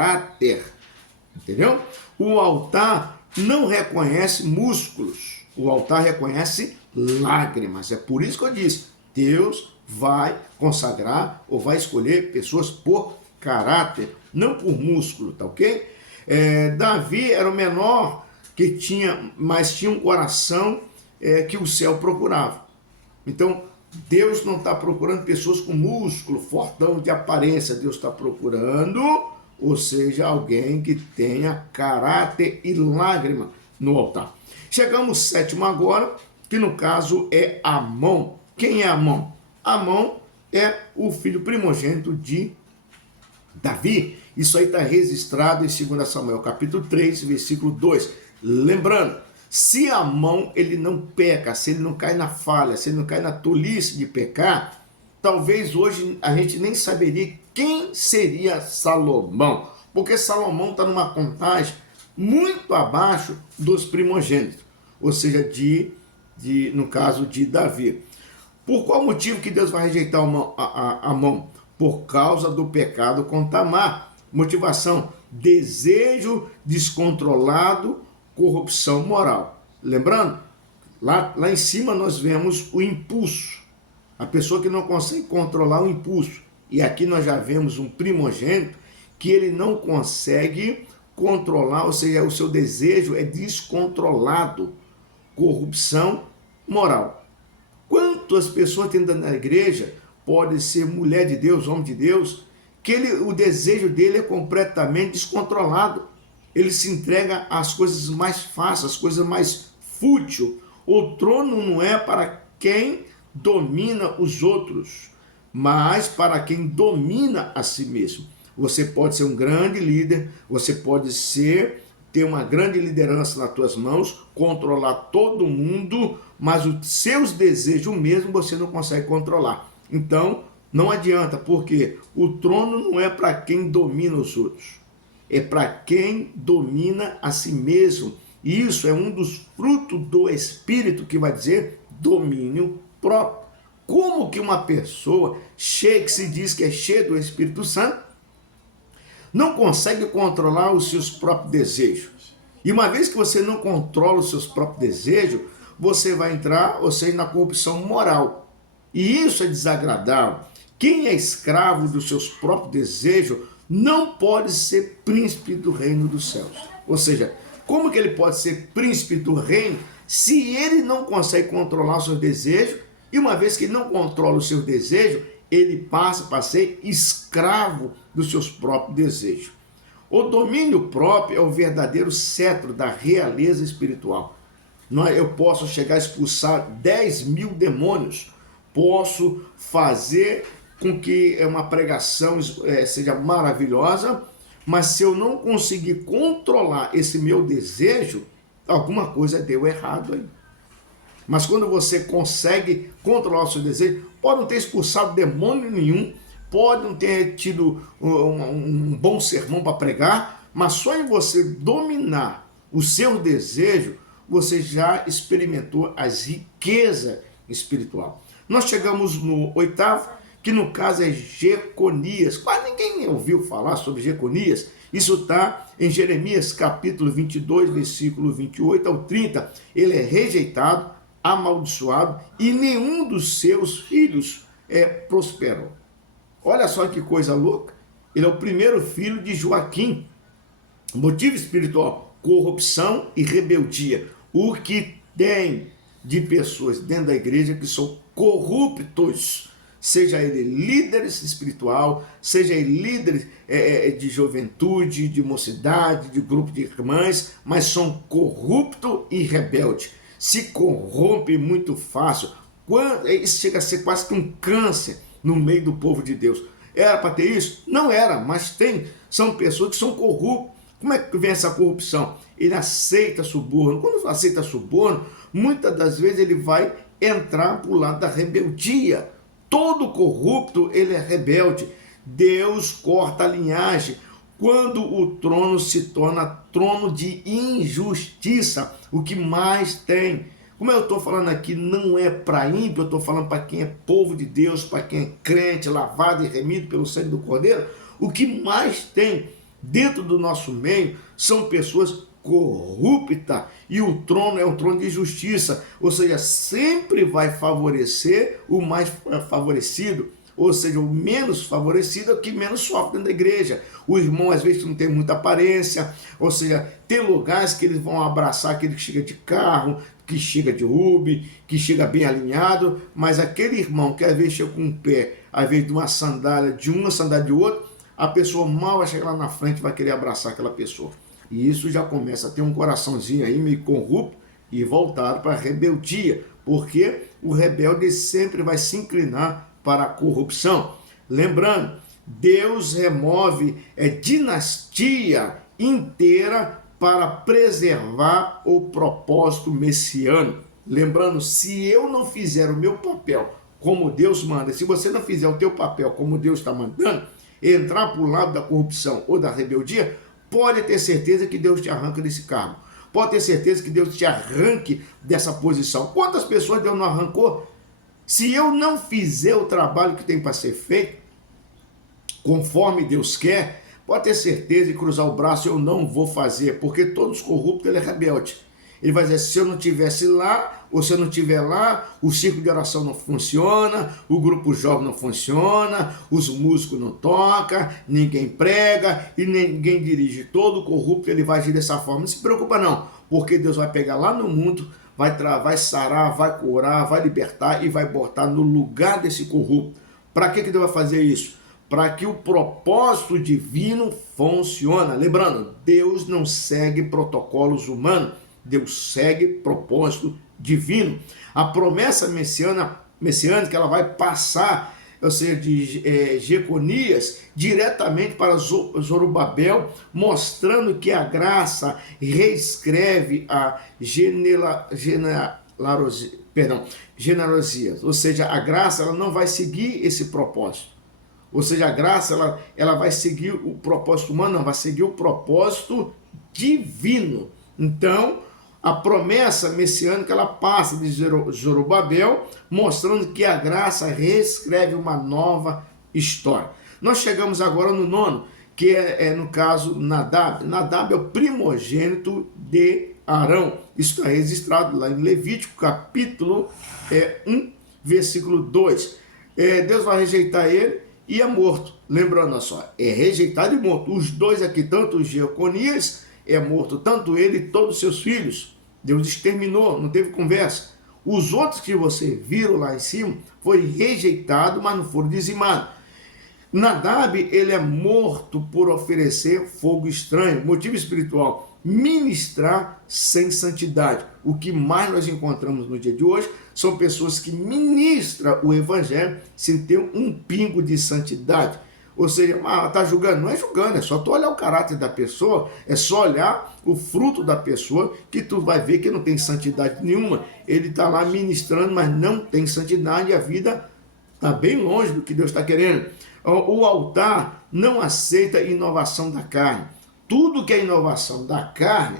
caráter, entendeu? O altar não reconhece músculos, o altar reconhece lágrimas. É por isso que eu disse, Deus vai consagrar ou vai escolher pessoas por caráter, não por músculo, tá ok? Davi era o menor que tinha, mas tinha um coração que o céu procurava. Então, Deus não está procurando pessoas com músculo, fortão de aparência. Deus está procurando, ou seja, alguém que tenha caráter e lágrima no altar. Chegamos sétimo agora, que no caso é Amon. Quem é Amon? Amon é o filho primogênito de Davi. Isso aí está registrado em 2 Samuel, capítulo 3, versículo 2. Lembrando, se Amon ele não peca, se ele não cai na falha, se ele não cai na tolice de pecar, talvez hoje a gente nem saberia quem seria Salomão, porque Salomão está numa contagem muito abaixo dos primogênitos, ou seja, no caso de Davi. Por qual motivo que Deus vai rejeitar Amon? Por causa do pecado com Tamar. Motivação: desejo descontrolado, corrupção moral. Lembrando, lá em cima nós vemos o impulso, a pessoa que não consegue controlar o impulso. E aqui nós já vemos um primogênito que ele não consegue controlar, ou seja, o seu desejo é descontrolado, corrupção moral. Quantas pessoas tem na igreja, pode ser mulher de Deus, homem de Deus, que o desejo dele é completamente descontrolado. Ele se entrega às coisas mais fáceis, às coisas mais fúteis. O trono não é para quem domina os outros, mas para quem domina a si mesmo. Você pode ser um grande líder, você pode ter uma grande liderança nas tuas mãos, controlar todo mundo, mas os seus desejos mesmo você não consegue controlar. Então, não adianta, porque o trono não é para quem domina os outros. É para quem domina a si mesmo. E isso é um dos frutos do Espírito, que vai dizer domínio próprio. Como que uma pessoa cheia, que se diz que é cheia do Espírito Santo, não consegue controlar os seus próprios desejos? E uma vez que você não controla os seus próprios desejos, você vai entrar, ou seja, na corrupção moral. E isso é desagradável. Quem é escravo dos seus próprios desejos não pode ser príncipe do reino dos céus. Ou seja, como que ele pode ser príncipe do reino se ele não consegue controlar os seus desejos? E uma vez que ele não controla os seus desejos, ele passa para ser escravo dos seus próprios desejos. O domínio próprio é o verdadeiro cetro da realeza espiritual. Eu posso chegar a expulsar 10.000 demônios, posso fazer com que uma pregação seja maravilhosa, mas se eu não conseguir controlar esse meu desejo, alguma coisa deu errado aí. Mas quando você consegue controlar o seu desejo, pode não ter expulsado demônio nenhum, pode não ter tido um bom sermão para pregar, mas só em você dominar o seu desejo, você já experimentou as riquezas espiritual. Nós chegamos no oitavo, que no caso é Jeconias. Quase ninguém ouviu falar sobre Jeconias. Isso está em Jeremias capítulo 22, versículo 28 ao 30. Ele é rejeitado, amaldiçoado, e nenhum dos seus filhos prosperou. Olha só que coisa louca. Ele é o primeiro filho de Joaquim. Motivo espiritual: corrupção e rebeldia. O que tem de pessoas dentro da igreja que são corruptos, seja ele líderes espiritual, seja ele líderes de juventude, de mocidade, de grupo de irmãs, mas são corruptos e rebeldes. Se corrompe muito fácil. Isso chega a ser quase que um câncer no meio do povo de Deus. Era para ter isso? Não era, mas tem. São pessoas que são corruptas. Como é que vem essa corrupção? Ele aceita suborno. Quando aceita suborno, muitas das vezes ele vai entrar para o lado da rebeldia. Todo corrupto, ele é rebelde. Deus corta a linhagem quando o trono se torna trono de injustiça. O que mais tem? Como eu estou falando aqui, não é para ímpio, eu estou falando para quem é povo de Deus, para quem é crente, lavado e remido pelo sangue do Cordeiro. O que mais tem dentro do nosso meio são pessoas corruptas, e o trono é um trono de justiça, ou seja, sempre vai favorecer o mais favorecido, ou seja, o menos favorecido é o que menos sofre dentro da igreja. O irmão às vezes não tem muita aparência, ou seja, tem lugares que eles vão abraçar aquele que chega de carro, que chega de Uber, que chega bem alinhado, mas aquele irmão que às vezes chega com um pé, às vezes de uma sandália de outro, a pessoa mal vai chegar lá na frente, vai querer abraçar aquela pessoa. E isso já começa a ter um coraçãozinho aí meio corrupto e voltado para a rebeldia, porque o rebelde sempre vai se inclinar para a corrupção. Lembrando, Deus remove dinastia inteira para preservar o propósito messiânico. Lembrando, se eu não fizer o meu papel como Deus manda, se você não fizer o teu papel como Deus está mandando, entrar para o lado da corrupção ou da rebeldia, pode ter certeza que Deus te arranca desse cargo. Pode ter certeza que Deus te arranque dessa posição. Quantas pessoas Deus não arrancou? Se eu não fizer o trabalho que tem para ser feito, conforme Deus quer, pode ter certeza e cruzar o braço, eu não vou fazer, porque todos corruptos, ele é rebelde. Ele vai dizer, se eu não estivesse lá, ou se eu não estiver lá, o círculo de oração não funciona, o grupo jovem não funciona, os músicos não tocam, ninguém prega e ninguém dirige. Todo corrupto, ele vai agir dessa forma. Não se preocupa não, porque Deus vai pegar lá no mundo, vai sarar, vai curar, vai libertar e vai botar no lugar desse corrupto. Para que Deus vai fazer isso? Para que o propósito divino funcione. Lembrando, Deus não segue protocolos humanos, Deus segue propósito divino. A promessa messiânica ela vai passar, ou seja, de Jeconias diretamente para Zorobabel, mostrando que a graça reescreve a generosia. Ou seja, a graça ela não vai seguir esse propósito. Ou seja, a graça ela vai seguir o propósito humano, não, vai seguir o propósito divino. Então, a promessa messiânica ela passa de Zorobabel, mostrando que a graça reescreve uma nova história. Nós chegamos agora no 9, que no caso Nadab. Nadab é o primogênito de Arão. Isso está registrado lá em Levítico, capítulo 1, versículo 2. Deus vai rejeitar ele e é morto. Lembrando só, é rejeitado e morto. Os dois aqui, tanto Jeconias, é morto, tanto ele e todos os seus filhos. Deus exterminou, não teve conversa. Os outros que você viram lá em cima, foi rejeitado, mas não foram dizimados. Nadab, ele é morto por oferecer fogo estranho, motivo espiritual, ministrar sem santidade. O que mais nós encontramos no dia de hoje são pessoas que ministram o evangelho sem ter um pingo de santidade. Ou seja, está julgando? Não é julgando, é só tu olhar o caráter da pessoa, é só olhar o fruto da pessoa que tu vai ver que não tem santidade nenhuma. Ele está lá ministrando, mas não tem santidade e a vida está bem longe do que Deus está querendo. O altar não aceita inovação da carne. Tudo que é inovação da carne,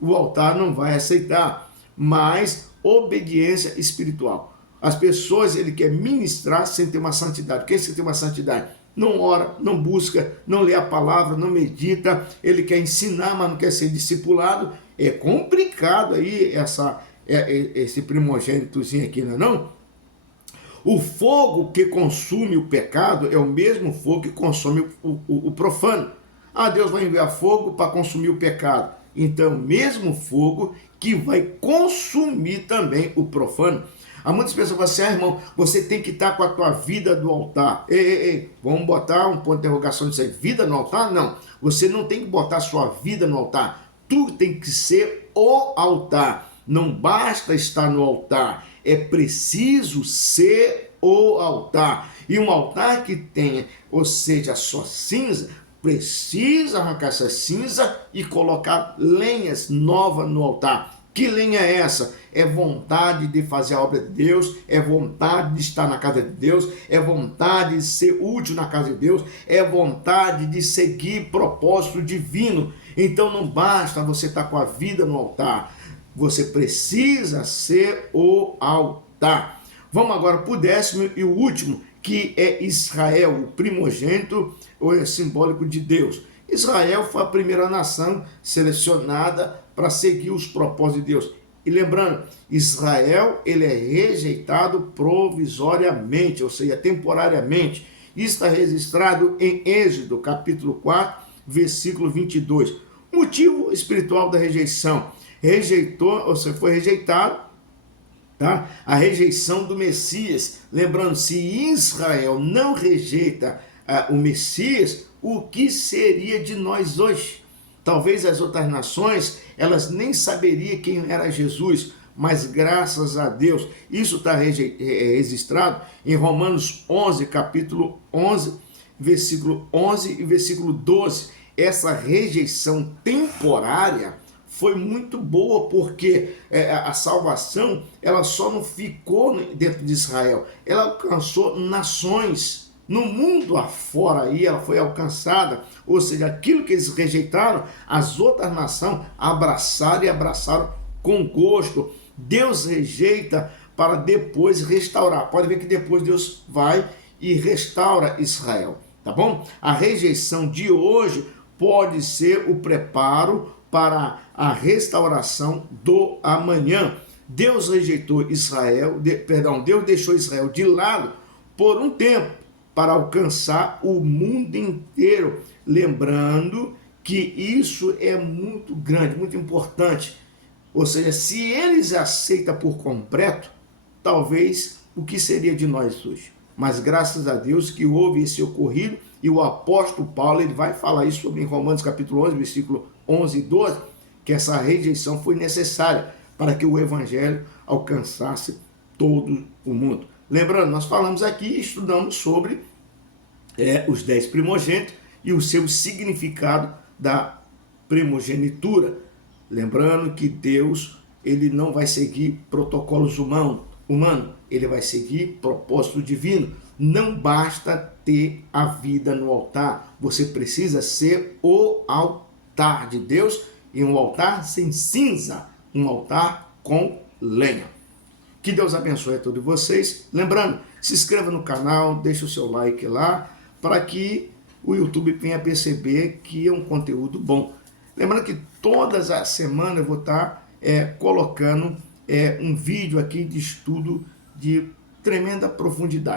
o altar não vai aceitar, mas obediência espiritual. As pessoas, ele quer ministrar sem ter uma santidade. O que é sem ter uma santidade? Não ora, não busca, não lê a palavra, não medita, ele quer ensinar, mas não quer ser discipulado. É complicado aí esse primogênitozinho aqui, não é não? O fogo que consome o pecado é o mesmo fogo que consome o profano. Deus vai enviar fogo para consumir o pecado. Então, mesmo fogo que vai consumir também o profano. Há muitas pessoas que falam assim, irmão, você tem que estar com a tua vida no altar. Ei, vamos botar um ponto de interrogação disso aí. Vida no altar? Não. Você não tem que botar a sua vida no altar. Tu tem que ser o altar. Não basta estar no altar. É preciso ser o altar. E um altar que tenha, ou seja, só cinza, precisa arrancar essa cinza e colocar lenhas novas no altar. Que lenha é essa? É vontade de fazer a obra de Deus, é vontade de estar na casa de Deus, é vontade de ser útil na casa de Deus, é vontade de seguir propósito divino. Então não basta você estar com a vida no altar, você precisa ser o altar. Vamos agora para o 10º e o último, que é Israel, o primogênito, ou é simbólico de Deus. Israel foi a primeira nação selecionada para seguir os propósitos de Deus. E lembrando, Israel ele é rejeitado provisoriamente, ou seja, temporariamente. Isso está registrado em Êxodo, capítulo 4, versículo 22. Motivo espiritual da rejeição. Rejeitou, ou seja, foi rejeitado, tá? A rejeição do Messias. Lembrando, se Israel não rejeita o Messias, o que seria de nós hoje? Talvez as outras nações, elas nem saberiam quem era Jesus, mas graças a Deus, isso está registrado em Romanos 11, capítulo 11, versículo 11 e versículo 12. Essa rejeição temporária foi muito boa, porque a salvação ela só não ficou dentro de Israel, ela alcançou nações no mundo afora, aí ela foi alcançada, ou seja, aquilo que eles rejeitaram, as outras nações abraçaram e abraçaram com gosto. Deus rejeita para depois restaurar. Pode ver que depois Deus vai e restaura Israel, tá bom? A rejeição de hoje pode ser o preparo para a restauração do amanhã. Deus rejeitou Israel, Deus deixou Israel de lado por um tempo para alcançar o mundo inteiro. Lembrando que isso é muito grande, muito importante. Ou seja, se eles aceitam por completo, talvez o que seria de nós hoje? Mas graças a Deus que houve esse ocorrido, e o apóstolo Paulo ele vai falar isso sobre em Romanos capítulo 11, versículo 11 e 12, que essa rejeição foi necessária para que o evangelho alcançasse todo o mundo. Lembrando, nós falamos aqui, estudamos sobre os 10 primogênitos e o seu significado da primogenitura. Lembrando que Deus ele não vai seguir protocolos humanos, ele vai seguir propósito divino. Não basta ter a vida no altar, você precisa ser o altar de Deus, e um altar sem cinza, um altar com lenha. Que Deus abençoe a todos vocês. Lembrando, se inscreva no canal, deixe o seu like lá, para que o YouTube venha perceber que é um conteúdo bom. Lembrando que todas as semanas eu vou estar colocando um vídeo aqui de estudo de tremenda profundidade.